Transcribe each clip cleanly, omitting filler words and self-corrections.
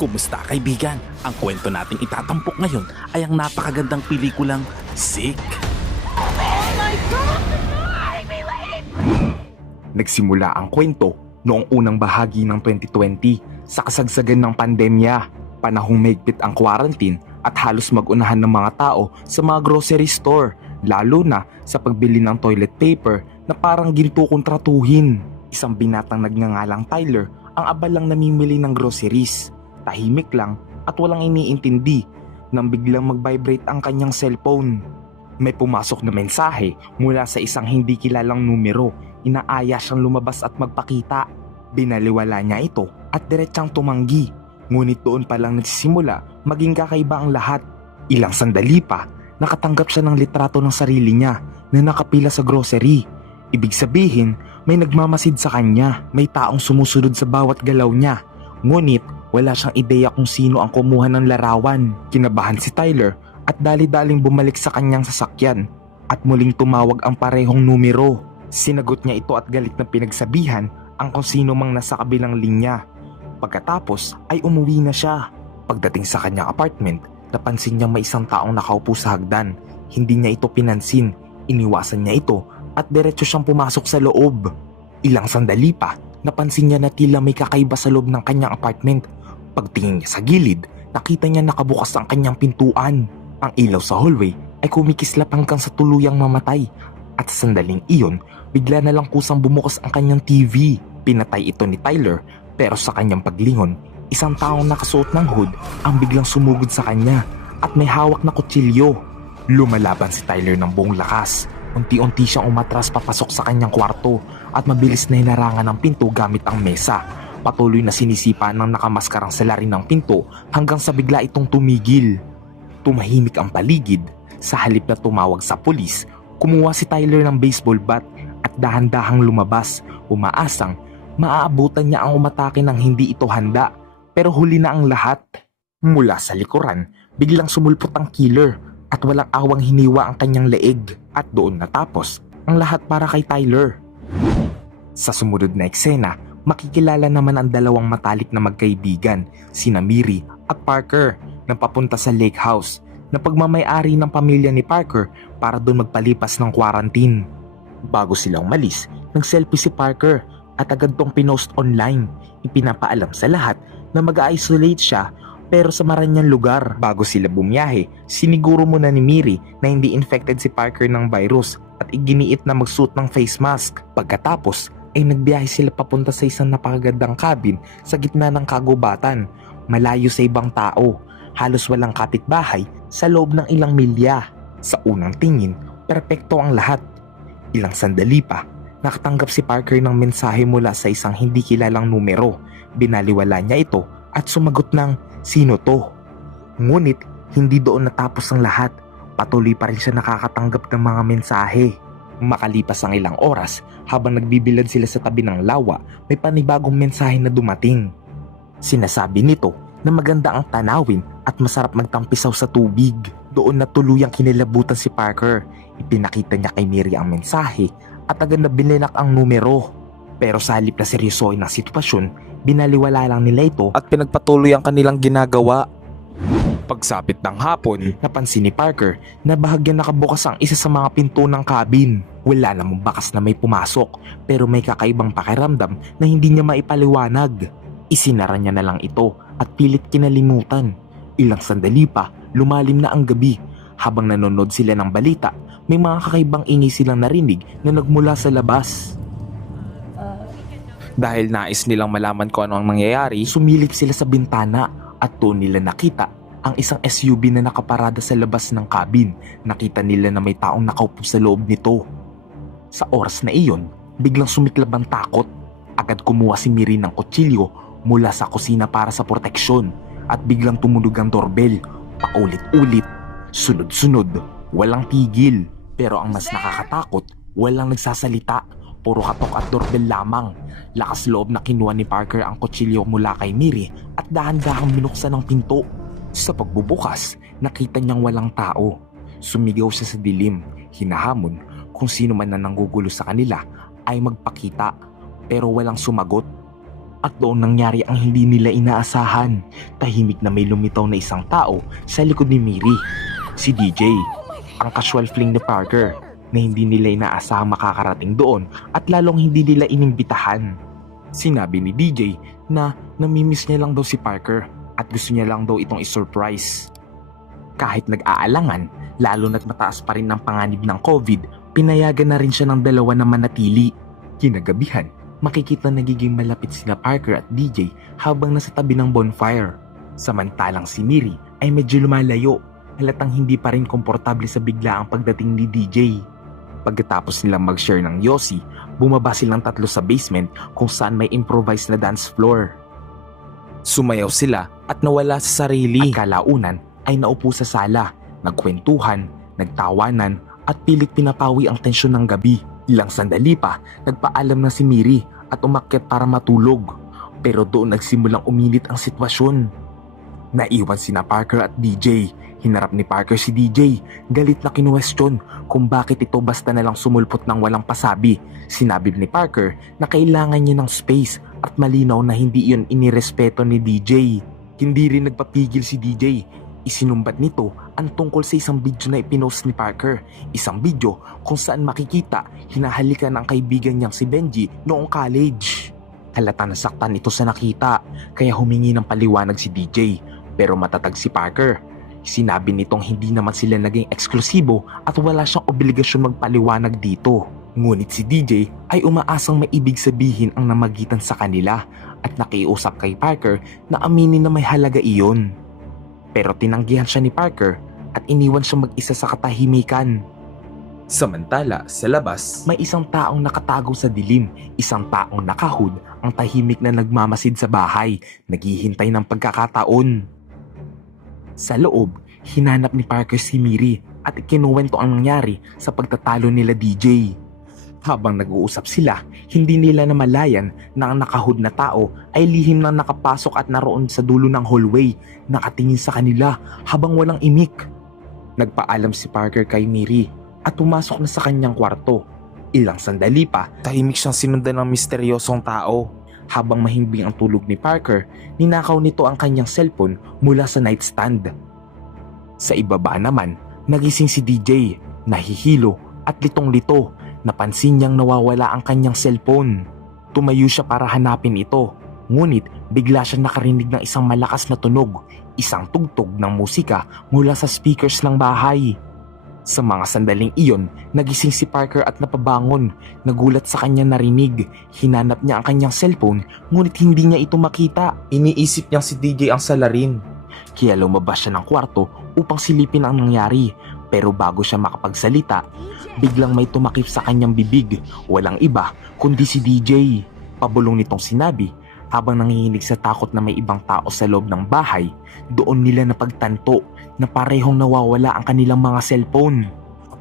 Kumusta kaibigan? Ang kwento nating itatampok ngayon ay ang napakagandang pelikulang Sick. Nagsimula ang kwento noong unang bahagi ng 2020 sa kasagsagan ng pandemya, panahong mahigpit ang quarantine at halos mag-unahan ng mga tao sa mga grocery store, lalo na sa pagbili ng toilet paper na parang ginto kong tratuhin. Isang binatang nagngangalang Tyler ang abalang namimili ng groceries. Tahimik lang at walang iniintindi nang biglang mag-vibrate ang kanyang cellphone. May pumasok na mensahe mula sa isang hindi kilalang numero. Inaaya siyang lumabas at magpakita. Binaliwala niya ito at diretsang tumanggi. Ngunit doon pa lang nagsisimula maging kakaiba ang lahat. Ilang sandali pa, nakatanggap siya ng litrato ng sarili niya na nakapila sa grocery. Ibig sabihin, may nagmamasid sa kanya. May taong sumusunod sa bawat galaw niya. Ngunit wala siyang ideya kung sino ang kumuha ng larawan. Kinabahan si Tyler at dali-daling bumalik sa kanyang sasakyan at muling tumawag ang parehong numero. Sinagot niya ito at galit na pinagsabihan ang kung sino mang nasa kabilang linya. Pagkatapos ay umuwi na siya. Pagdating sa kanyang apartment, napansin niyang may isang taong nakaupo sa hagdan. Hindi niya ito pinansin. Iniwasan niya ito at diretso siyang pumasok sa loob. Ilang sandali pa, napansin niya na tila may kakaiba sa loob ng kanyang apartment. Pagtingin niya sa gilid, nakita niya nakabukas ang kanyang pintuan. Ang ilaw sa hallway ay kumikislap hanggang sa tuluyang mamatay. At sa sandaling iyon, bigla na lang kusang bumukas ang kanyang TV. Pinatay ito ni Tyler, pero sa kanyang paglingon, isang taong nakasuot ng hood ang biglang sumugod sa kanya at may hawak na kutsilyo. Lumalaban si Tyler ng buong lakas. Unti-unti siyang umatras papasok sa kanyang kwarto at mabilis na hinarangan ng pinto gamit ang mesa. Patuloy na sinisipa ng nakamaskarang salarin ng pinto hanggang sa bigla itong tumigil. Tumahimik ang paligid. Sa halip na tumawag sa pulis, kumuha si Tyler ng baseball bat at dahan-dahang lumabas, umaasang maaabutan niya ang umatake ng hindi ito handa. Pero huli na ang lahat. Mula sa likuran, biglang sumulpot ang killer at walang awang hiniwa ang kanyang leeg. At doon natapos ang lahat para kay Tyler. Sa sumunod na eksena, makikilala naman ang dalawang matalik na magkaibigan, sina Miri at Parker, na papunta sa lake house na pagmamay-ari ng pamilya ni Parker para doon magpalipas ng quarantine. Bago silang malis, nag-selfie si Parker at agad tong pinost online. Ipinapaalam sa lahat na mag-isolate siya pero sa maranyang lugar. Bago sila bumiyahe, siniguro muna ni Miri na hindi infected si Parker ng virus at iginiit na magsuot ng face mask. Pagkatapos ay nagbiyahe sila papunta sa isang napakagandang cabin sa gitna ng kagubatan, malayo sa ibang tao. Halos walang kapitbahay sa loob ng ilang milya. Sa unang tingin, perpekto ang lahat. Ilang sandali pa, nakatanggap si Parker ng mensahe mula sa isang hindi kilalang numero. Binaliwala niya ito at sumagot ng, "Sino to?" Ngunit hindi doon natapos ang lahat. Patuloy pa rin siya nakakatanggap ng mga mensahe. Makalipas ang ilang oras, habang nagbibilad sila sa tabi ng lawa, may panibagong mensahe na dumating. Sinasabi nito na maganda ang tanawin at masarap magtampisaw sa tubig. Doon na tuluyang kinilabutan si Parker. Ipinakita niya kay Miri ang mensahe at agad na bininak ang numero. Pero sa halip na seryosohin ang sitwasyon, binaliwala lang nila ito at pinagpatuloy ang kanilang ginagawa. Pagsapit ng hapon, napansin ni Parker na bahagyang nakabukas ang isa sa mga pinto ng cabin. Wala namang bakas na may pumasok, pero may kakaibang pakiramdam na hindi niya maipaliwanag. Isinara niya na lang ito at pilit kinalimutan. Ilang sandali pa, lumalim na ang gabi. Habang nanonood sila ng balita, may mga kakaibang ingay silang narinig na nagmula sa labas. Dahil nais nilang malaman kung ano ang nangyayari, sumilip sila sa bintana at doon nila nakita ang isang SUV na nakaparada sa labas ng cabin. Nakita nila na may taong nakaupo sa loob nito. Sa oras na iyon, biglang sumiklab ang takot. Agad kumuha si Miri ng kutsilyo mula sa kusina para sa proteksyon at biglang tumunog ang doorbell. Paulit-ulit, sunod-sunod, walang tigil. Pero ang mas nakakatakot, walang nagsasalita. Puro katok at doorbell lamang. Lakas loob na kinuha ni Parker ang kutsilyo mula kay Miri at dahan-dahang binuksan ang pinto. Sa pagbubukas, nakita niyang walang tao. Sumigaw siya sa dilim, hinahamon kung sino man na nanggugulo sa kanila ay magpakita. pero walang sumagot. At doon nangyari ang hindi nila inaasahan. Tahimik na may lumitaw na isang tao sa likod ni Miri. Si DJ, ang casual fling ni Parker na hindi nila inaasahang makakarating doon at lalong hindi nila inimbitahan. Sinabi ni DJ na namimiss niya lang daw si Parker at gusto niya lang daw itong isurprise. Kahit nag-aalangan, lalo na't mataas pa rin ang panganib ng COVID, pinayagan na rin siya ng dalawa na manatili. Kinagabihan, makikita nagiging malapit sina Parker at DJ habang nasa tabi ng bonfire. Samantalang si Miri ay medyo lumalayo, halatang hindi pa rin komportable sa biglaang pagdating ni DJ. Pagkatapos nilang mag-share ng yosi, bumaba silang tatlo sa basement kung saan may improvised na dance floor. Sumayaw sila at nawala sa sarili. At kalaunan ay naupo sa sala, nagkwentuhan, nagtawanan at pilit pinapawi ang tensyon ng gabi. Ilang sandali pa, nagpaalam na si Miri at umakyat para matulog. Pero doon nagsimulang uminit ang sitwasyon. Naiwan sina Parker at DJ. Hinarap ni Parker si DJ. Galit na kinuwestiyon kung bakit ito basta na lang sumulpot ng walang pasabi. Sinabi ni Parker na kailangan niya ng space at malinaw na hindi iyon inirespeto ni DJ. Hindi rin nagpapigil si DJ. Isinumbat nito ang tungkol sa isang video na ipinost ni Parker. Isang video kung saan makikita hinahalikan ang kaibigan niyang si Benji noong college. Halata nasaktan ito sa nakita kaya humingi ng paliwanag si DJ pero matatag si Parker. Sinabi nitong hindi naman sila naging eksklusibo at wala siyang obligasyon magpaliwanag dito. Ngunit si DJ ay umaasang may ibig sabihin ang namagitan sa kanila at nakiusap kay Parker na aminin na may halaga iyon. Pero tinanggihan siya ni Parker at iniwan siya mag-isa sa katahimikan. Samantala, sa labas, may isang taong nakatago sa dilim, isang taong nakahood, ang tahimik na nagmamasid sa bahay, naghihintay ng pagkakataon. Sa loob, hinanap ni Parker si Miri at ikinuwento ang nangyari sa pagtatalo nila DJ. Habang nag-uusap sila, hindi nila namalayan na ang nakahood na tao ay lihim na nakapasok at naroon sa dulo ng hallway, nakatingin sa kanila habang walang imik. Nagpaalam si Parker kay Miri at pumasok na sa kanyang kwarto. Ilang sandali pa, tahimik siyang sinundan ng misteryosong tao. Habang mahimbing ang tulog ni Parker, ninakaw nito ang kanyang cellphone mula sa nightstand. Sa ibaba naman, nagising si DJ, nahihilo at litong-lito. Napansin niyang nawawala ang kanyang cellphone. Tumayo siya para hanapin ito. Ngunit bigla siyang nakarinig ng isang malakas na tunog, isang tugtog ng musika mula sa speakers ng bahay. Sa mga sandaling iyon, nagising si Parker at napabangon. Nagulat sa kanyang narinig. Hinanap niya ang kanyang cellphone, ngunit hindi niya ito makita. Iniisip niyang si DJ ang salarin. Kaya lumabas siya ng kwarto upang silipin ang nangyari. Pero bago siya makapagsalita, biglang may tumakip sa kanyang bibig. Walang iba kundi si DJ. Pabulong nitong sinabi habang nanginginig sa takot na may ibang tao sa loob ng bahay. Doon nila napagtanto na parehong nawawala ang kanilang mga cellphone.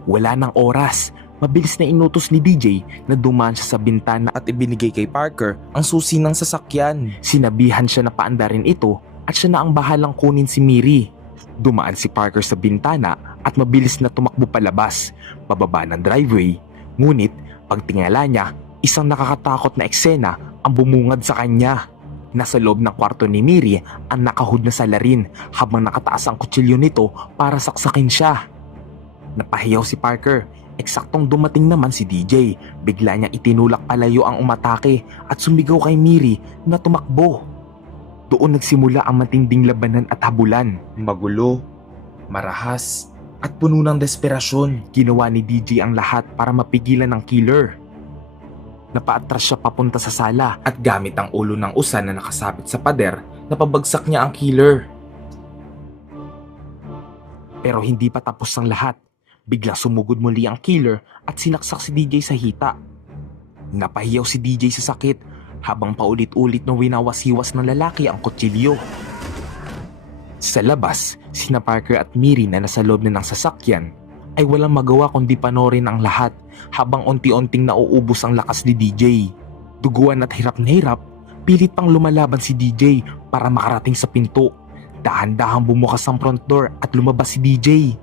Wala ng oras, mabilis na inutos ni DJ na dumaan siya sa bintana at ibinigay kay Parker ang susi ng sasakyan. Sinabihan siya na paandarin ito at siya na ang bahalang kunin si Miri. Dumaan si Parker sa bintana at mabilis na tumakbo palabas, pababa ng driveway. Ngunit pagtingala niya, isang nakakatakot na eksena ang bumungad sa kanya. Nasa loob ng kwarto ni Miri ang nakahood na salarin habang nakataas ang kutsilyo nito para saksakin siya. Napahiyaw si Parker. Eksaktong dumating naman si DJ. Bigla niya itinulak palayo ang umatake at sumigaw kay Miri na tumakbo. Doon nagsimula ang matinding labanan at habulan. Magulo, marahas, at puno ng desperasyon. Ginawa ni DJ ang lahat para mapigilan ang killer. Napaatras siya papunta sa sala at gamit ang ulo ng usan na nakasabit sa pader, napabagsak niya ang killer. Pero hindi pa tapos ang lahat. Biglang sumugod muli ang killer at sinaksak si DJ sa hita. Napahiyaw si DJ sa sakit habang paulit-ulit na winawasiwas ng lalaki ang kutsilyo. Sa labas, sina Parker at Miri na nasa loob na ng sasakyan ay walang magawa kundi panoorin ang lahat habang unti-unting nauubos ang lakas ni DJ. Duguan at hirap na hirap, pilit pang lumalaban si DJ para makarating sa pinto. Dahan-dahang bumukas ang front door at lumabas si DJ.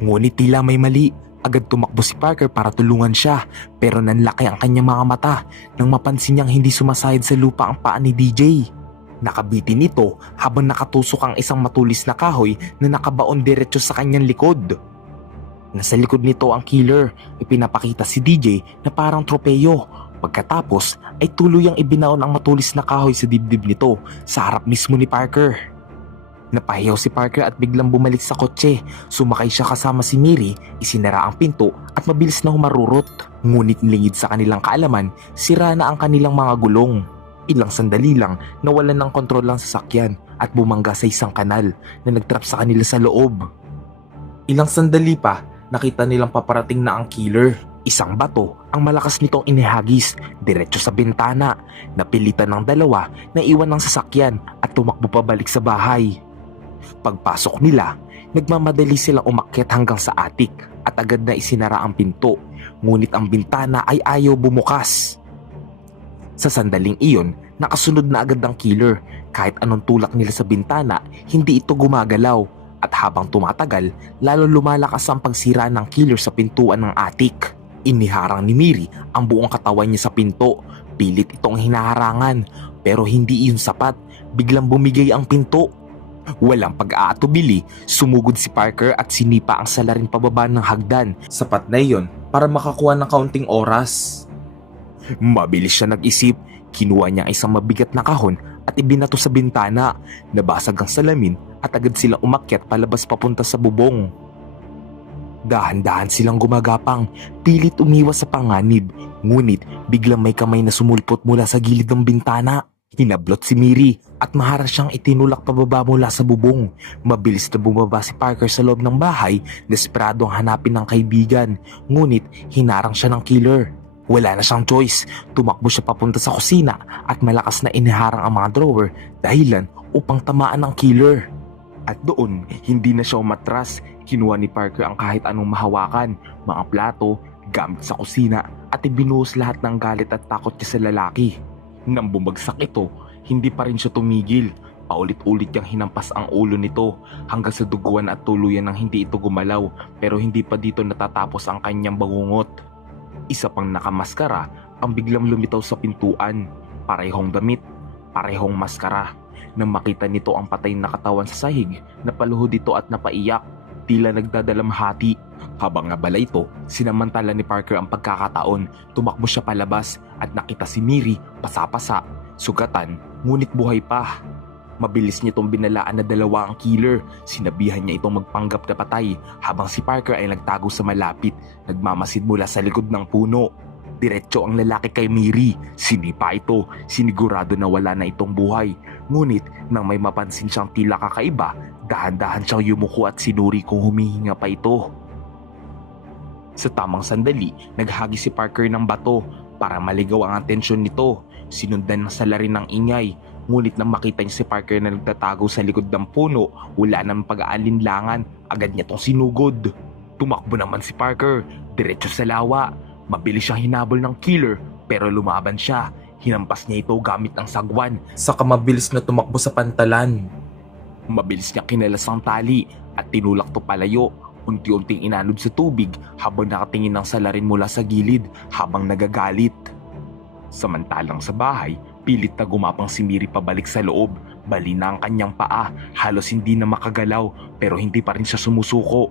Ngunit tila may mali Agad tumakbo si Parker para tulungan siya, pero nanlaki ang kanyang mga mata nang mapansin niyang hindi sumasayad sa lupa ang paa ni DJ. Nakabitin ito habang nakatusok ang isang matulis na kahoy na nakabaon diretso sa kanyang likod. Nasa likod nito ang killer, ipinapakita si DJ na parang tropeyo. Pagkatapos ay tuluyang ibinaon ang matulis na kahoy sa dibdib nito sa harap mismo ni Parker. Napahiyaw si Parker at biglang bumalik sa kotse. Sumakay siya kasama si Miri, isinara ang pinto at mabilis na humarurot. Ngunit nilingid sa kanilang kaalaman, sira na ang kanilang mga gulong. Ilang sandali lang nawalan ng kontrol ang sasakyan at bumangga sa isang kanal na nagtrap sa kanila sa loob. Ilang sandali pa, nakita nilang paparating na ang killer. Isang bato ang malakas nitong inihagis diretso sa bintana. Napilitan ng dalawa na iwan ng sasakyan at tumakbo pabalik sa bahay. Pagpasok nila, nagmamadali silang umakyat hanggang sa atik at agad na isinara ang pinto. Ngunit ang bintana ay ayaw bumukas. Sa sandaling iyon, nakasunod na agad ang killer. Kahit anong tulak nila sa bintana, hindi ito gumagalaw. At habang tumatagal, lalo lumalakas ang pagsira ng killer sa pintuan ng atik. Iniharang ni Miri ang buong katawan niya sa pinto. Pilit itong hinaharangan, pero hindi iyon sapat. Biglang bumigay ang pinto. Walang pag-aatubili, sumugod si Parker at sinipa ang salarin pababa ng hagdan. Sapat na iyon para makakuha ng kaunting oras. Mabilis siya nag-isip, kinuha niya ang isang mabigat na kahon at ibinato sa bintana. Nabasag ang salamin at agad silang umakyat palabas papunta sa bubong. Dahan-dahan silang gumagapang, pilit umiwas sa panganib. Ngunit biglang may kamay na sumulpot mula sa gilid ng bintana. Hinablot si Miri at maharas siyang itinulak pababa mula sa bubong. Mabilis na bumaba si Parker sa loob ng bahay, desperadong hanapin ng kaibigan. Ngunit hinarang siya ng killer. Wala na siyang choice, tumakbo siya papunta sa kusina at malakas na iniharang ang mga drawer dahilan upang tamaan ng killer. At doon, hindi na siya umatras. Kinuha ni Parker ang kahit anong mahawakan, mga plato, gamit sa kusina at ibinuhos lahat ng galit at takot niya sa lalaki. Nang bumagsak ito, hindi pa rin siya tumigil. Paulit-ulit niyang hinampas ang ulo nito hanggang sa duguan at tuluyan ng hindi ito gumalaw, pero hindi pa dito natatapos ang kanyang bangungot. Isa pang nakamaskara ang biglang lumitaw sa pintuan. Parehong damit, parehong maskara. Nang makita nito ang patay na katawan sa sahig, napaluhod ito at napaiyak, tila nagdadalamhati. Habang abala ito, sinamantala ni Parker ang pagkakataon. Tumakbo siya palabas at nakita si Miri pasapasa, sugatan, ngunit buhay pa. Mabilis nitong binalaan na dalawa ang killer. Sinabihan niya itong magpanggap na patay habang si Parker ay nagtago sa malapit, nagmamasid mula sa likod ng puno. Diretso ang lalaki kay Miri. Sinipa ito, sinigurado na wala na itong buhay. Ngunit nang may mapansin siyang tila kakaiba, dahan-dahan siyang yumuko at sinuri kung humihinga pa ito. Sa tamang sandali, naghagis si Parker ng bato para maligaw ang atensyon nito. Sinundan ng salarin ng ingay. Ngunit nang makita niya si Parker na nagtatago sa likod ng puno, wala nang pag-aalinlangan, agad niya itong sinugod. Tumakbo naman si Parker, diretso sa lawa. Mabilis siyang hinabol ng killer, pero lumaban siya. Hinampas niya ito gamit ang sagwan, saka mabilis na tumakbo sa pantalan. Mabilis niya kinalas ang tali at tinulak to palayo. Unti-unting inanod sa tubig habang nakatingin ng salarin mula sa gilid habang nagagalit. Samantalang sa bahay, pilit na gumapang si Miri pabalik sa loob. Bali na ang kanyang paa, halos hindi na makagalaw, pero hindi pa rin siya sumusuko.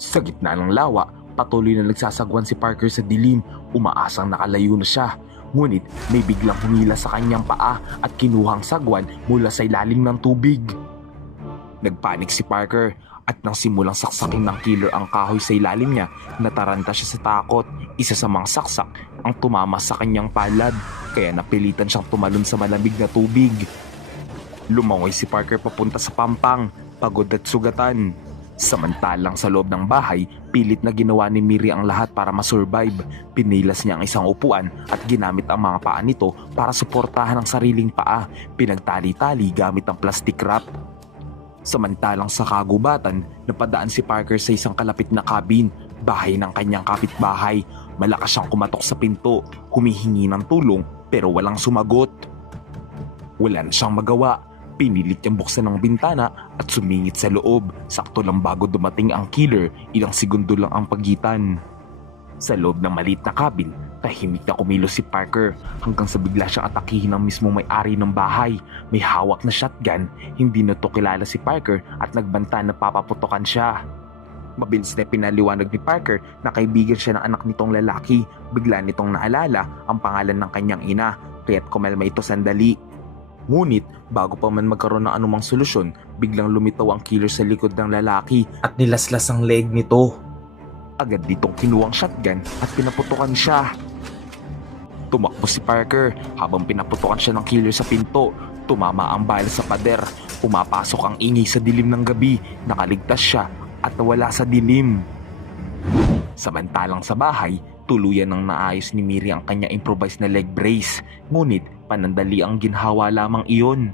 Sa gitna ng lawa, patuloy na nagsasagwan si Parker sa dilim, umaasang nakalayo na siya. Ngunit may biglang humila sa kanyang paa at kinuhang sagwan mula sa ilalim ng tubig. Nagpanik si Parker at nang simulang saksakin ng killer ang kahoy sa ilalim niya, nataranta siya sa takot. Isa sa mga saksak ang tumama sa kanyang palad, kaya napilitan siyang tumalon sa malamig na tubig. Lumangoy si Parker papunta sa pampang, pagod at sugatan. Samantalang sa loob ng bahay, pilit na ginawa ni Miri ang lahat para masurvive. Pinilas niya ang isang upuan at ginamit ang mga paa nito para suportahan ang sariling paa. Pinagtali-tali gamit ang plastic wrap. Samantalang sa kagubatan, napadaan si Parker sa isang kalapit na cabin, bahay ng kanyang kapitbahay. Malakas siyang kumatok sa pinto, humihingi ng tulong pero walang sumagot. Wala na siyang magawa. Pinilit niyang buksan ang bintana at sumingit sa loob. Sakto lang bago dumating ang killer, ilang segundo lang ang pagitan. Sa loob ng maliit na cabin, tahimik na kumilos si Parker hanggang sa bigla siyang atakihin ng mismong may-ari ng bahay. May hawak na shotgun, hindi na to kilala si Parker at nagbanta na papaputokan siya. Mabilis na pinaliwanag ni Parker na kaibigan siya ng anak nitong lalaki. Bigla nitong naalala ang pangalan ng kanyang ina, kaya't kumalma ito sandali. Ngunit bago pa man magkaroon ng anumang solusyon, biglang lumitaw ang killer sa likod ng lalaki at nilaslas ang leg nito. Agad ditong kinuwang shotgun at pinaputukan siya. Tumakbo si Parker habang pinaputukan siya ng killer sa pinto. Tumama ang bala sa pader. Pumapasok ang ingay sa dilim ng gabi. Nakaligtas siya at nawala sa dilim. Samantalang sa bahay, tuluyan nang naayos ni Miri ang kanya improvised na leg brace. Ngunit panandali ang ginhawa lamang iyon.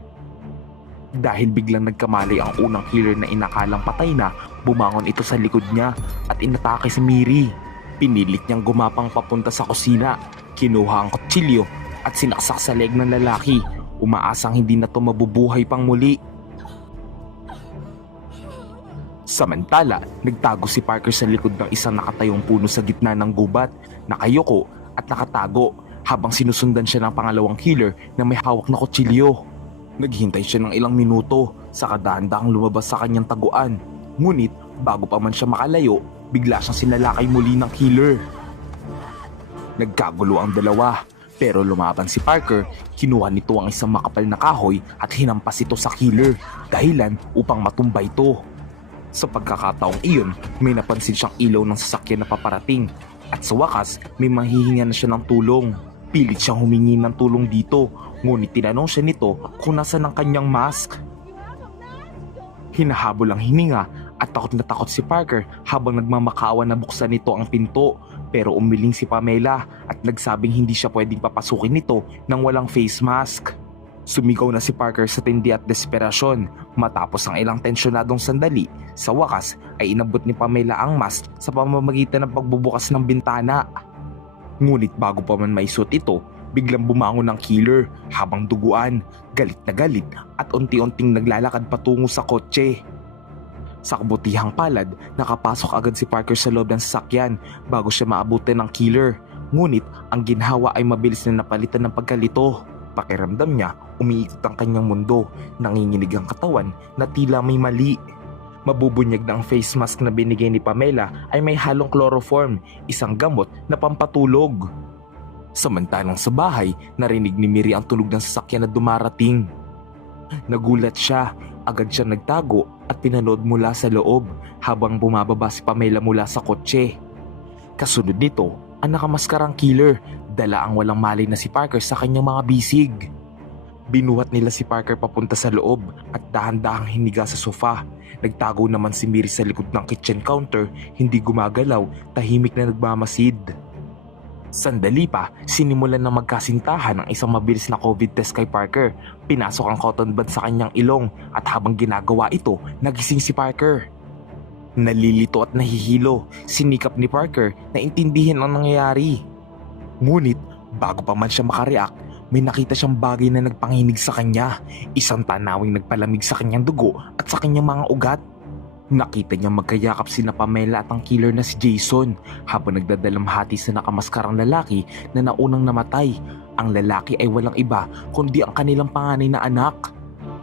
Dahil biglang nagkamali ang unang killer na inakalang patay na, bumangon ito sa likod niya at inatake si Miri. Pinilit niyang gumapang papunta sa kusina. Kinuha ang kutsilyo at sinaksak sa leg ng lalaki. Umaasang hindi na to mabubuhay pang muli. Samantala, nagtago si Parker sa likod ng isang nakatayong puno sa gitna ng gubat. Nakayuko at nakatago habang sinusundan siya ng pangalawang killer na may hawak na kutsilyo. Naghintay siya ng ilang minuto sa dahan-dahang lumabas sa kanyang taguan. Ngunit bago pa man siya makalayo, bigla siyang sinalakay muli ng killer. Nagkagulo ang dalawa, pero lumaban si Parker. Kinuha nito ang isang makapal na kahoy at hinampas ito sa killer, dahilan upang matumbay ito. Sa pagkakataong iyon, may napansin siyang ilaw ng sasakyan na paparating at sa wakas may mahihinga na siya ng tulong. Pilit siyang humingi ng tulong dito, ngunit tinanong siya nito kung nasaan ang kanyang mask. Hinahabol ang hininga at takot na takot si Parker habang nagmamakaawa na buksan nito ang pinto, pero umiling si Pamela at nagsabing hindi siya pwedeng papasukin nito nang walang face mask. Sumigaw na si Parker sa tindi at desperasyon. Matapos ang ilang tensyonadong sandali, sa wakas ay inabot ni Pamela ang mask sa pamamagitan ng pagbubukas ng bintana. Ngunit bago pa man maisuot ito, biglang bumangon ang killer habang duguan, galit na galit at unti-unting naglalakad patungo sa kotse. Sa kabutihang palad, nakapasok agad si Parker sa loob ng sasakyan bago siya maabutin ng killer. Ngunit ang ginhawa ay mabilis na napalitan ng pagkalito. Pakiramdam niya, umiikot ang kanyang mundo, nanginginig ang katawan na tila may mali. Mabubunyag na ang face mask na binigay ni Pamela ay may halong chloroform, isang gamot na pampatulog. Samantalang sa bahay, narinig ni Miri ang tunog ng sasakyan na dumarating. Nagulat siya, agad siya nagtago at pinanood mula sa loob habang bumababa si Pamela mula sa kotse. Kasunod nito, ang nakamaskarang killer, dala ang walang malay na si Parker sa kanyang mga bisig. Binuhat nila si Parker papunta sa loob at dahan-dahang hiniga sa sofa. Nagtago naman si Miri sa likod ng kitchen counter, hindi gumagalaw, tahimik na nagmamasid. Sandali pa, sinimulan na magkasintahan ang isang mabilis na COVID test kay Parker. Pinasok ang cotton bud sa kanyang ilong at habang ginagawa ito, nagising si Parker. Nalilito at nahihilo, sinikap ni Parker na intindihin ang nangyayari. Ngunit bago pa man siya makareact, may nakita siyang bagay na nagpanginig sa kanya. Isang tanawing nagpalamig sa kanyang dugo at sa kanyang mga ugat. Nakita niya magkayakap sina Pamela at ang killer na si Jason habang nagdadalamhati sa nakamaskarang lalaki na naunang namatay. Ang lalaki ay walang iba kundi ang kanilang panganay na anak.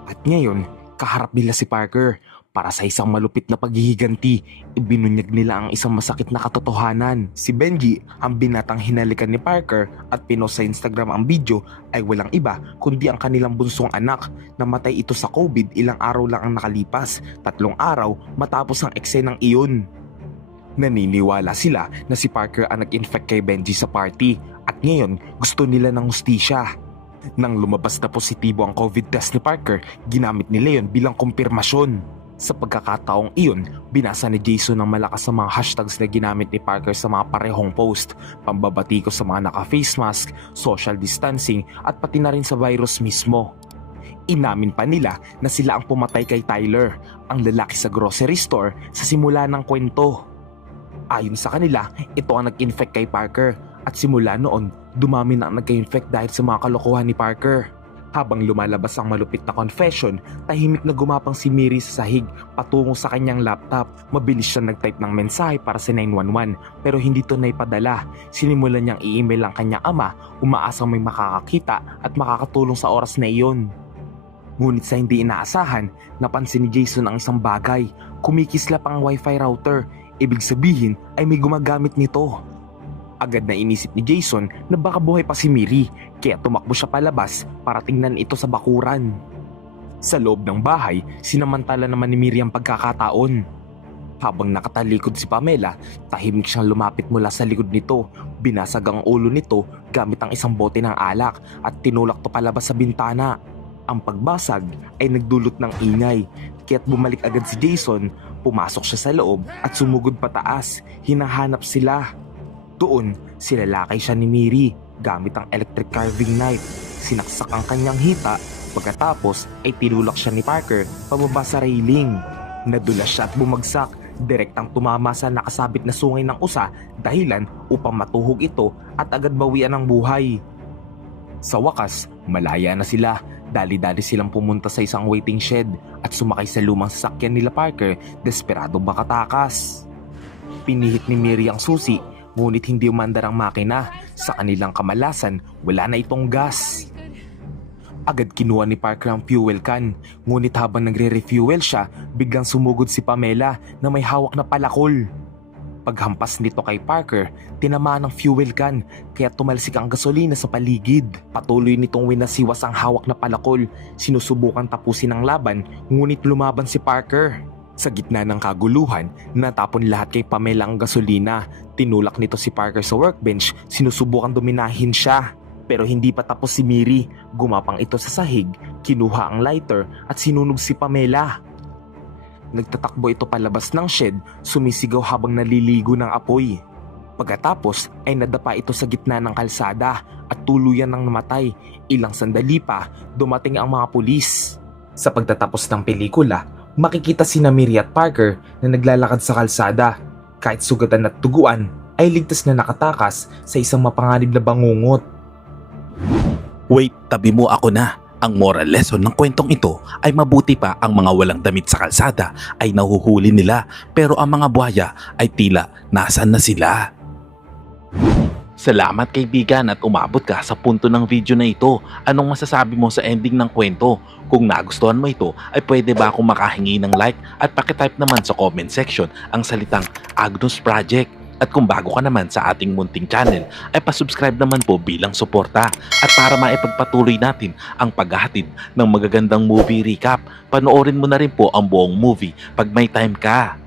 At ngayon, kaharap nila si Parker. Para sa isang malupit na paghihiganti, ibinunyag nila ang isang masakit na katotohanan. Si Benji, ang binatang hinalikan ni Parker at pinost sa Instagram ang video, ay walang iba kundi ang kanilang bunsong anak. Namatay ito sa COVID ilang araw lang ang nakalipas, 3 araw matapos ang eksenang iyon. Naniniwala sila na si Parker ang nag-infect kay Benji sa party at ngayon gusto nila ng hustisya. Nang lumabas na positibo ang COVID test ni Parker, ginamit nila yon bilang kumpirmasyon. Sa pagkakataong iyon, binasa ni Jason ng malakas sa mga hashtags na ginamit ni Parker sa mga parehong post, pambabati ko sa mga naka-face mask, social distancing at pati na rin sa virus mismo. Inamin pa nila na sila ang pumatay kay Tyler, ang lalaki sa grocery store sa simula ng kwento. Ayon sa kanila, ito ang nag-infect kay Parker at simula noon, dumami na ang nagka-infect dahil sa mga kalokohan ni Parker. Habang lumalabas ang malupit na confession, tahimik na gumapang si Miri sa sahig patungo sa kanyang laptop. Mabilis siya nag-type ng mensahe para sa 911 pero hindi to naipadala. Sinimulan niyang i-email ang kanyang ama, umaasang may makakakita at makakatulong sa oras na iyon. Ngunit sa hindi inaasahan, napansin ni Jason ang isang bagay. Kumikislap ang wifi router. Ibig sabihin ay may gumagamit nito. Agad na inisip ni Jason na baka buhay pa si Miri, kaya tumakbo siya palabas para tingnan ito sa bakuran. Sa loob ng bahay, sinamantala naman ni Miri ang pagkakataon. Habang nakatalikod si Pamela, tahimik siyang lumapit mula sa likod nito. Binasag ang ulo nito gamit ang isang bote ng alak at tinulak to palabas sa bintana. Ang pagbasag ay nagdulot ng ingay, kaya't bumalik agad si Jason. Pumasok siya sa loob at sumugod pataas. Hinahanap sila. Doon, silalakay siya ni Miri gamit ang electric carving knife. Sinaksak ang kanyang hita, pagkatapos ay tinulak siya ni Parker pababa sa railing. Nadulas siya at bumagsak, direktang tumama sa nakasabit na sungay ng usa, dahilan upang matuhog ito at agad bawian ang buhay. Sa wakas, malaya na sila. Dali-dali silang pumunta sa isang waiting shed at sumakay sa lumang sasakyan nila Parker, desperadong makatakas. Pinihit ni Miri ang susi, ngunit hindi umandar ang makina. Sa kanilang kamalasan, wala na itong gas. Agad kinuha ni Parker ang fuel can, ngunit habang nagre-refuel siya, biglang sumugod si Pamela na may hawak na palakol. Paghampas nito kay Parker, tinamaan ng fuel can, kaya tumalsik ang gasolina sa paligid. Patuloy nitong winasiwas ang hawak na palakol. Sinusubukan tapusin ang laban, ngunit lumaban si Parker. Sa gitna ng kaguluhan, natapon lahat kay Pamela ang gasolina. Tinulak nito si Parker sa workbench, sinusubukan dominahin siya. Pero hindi pa tapos si Miri. Gumapang ito sa sahig, kinuha ang lighter at sinunog si Pamela. Nagtatakbo ito palabas ng shed, sumisigaw habang naliligo ng apoy. Pagkatapos ay nadapa ito sa gitna ng kalsada at tuluyan ng namatay. Ilang sandali pa, dumating ang mga pulis. Sa pagtatapos ng pelikula, makikita sina Miri at Parker na naglalakad sa kalsada. Kahit sugatan at tuguan, ay ligtas na nakatakas sa isang mapanganib na bangungot. Wait, tabi mo ako na. Ang moral lesson ng kwentong ito ay mabuti pa ang mga walang damit sa kalsada ay nahuhuli nila, pero ang mga buhaya ay tila nasan na sila. Salamat kaibigan at umabot ka sa punto ng video na ito. Anong masasabi mo sa ending ng kwento? Kung nagustuhan mo ito ay pwede ba akong makahingi ng like at pakitype naman sa comment section ang salitang Agnus Project. At kung bago ka naman sa ating munting channel ay pasubscribe naman po bilang suporta. At para maipagpatuloy natin ang paghahatid ng magagandang movie recap, panoorin mo na rin po ang buong movie pag may time ka.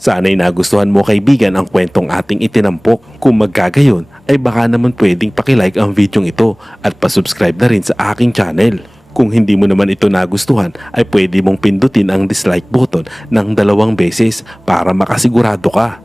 Sana'y nagustuhan mo kaibigan ang kwentong ating itinampok. Kung magkagayon ay baka naman pwedeng pakilike ang video ito at pasubscribe na rin sa aking channel. Kung hindi mo naman ito nagustuhan ay pwede mong pindutin ang dislike button ng 2 beses para makasigurado ka.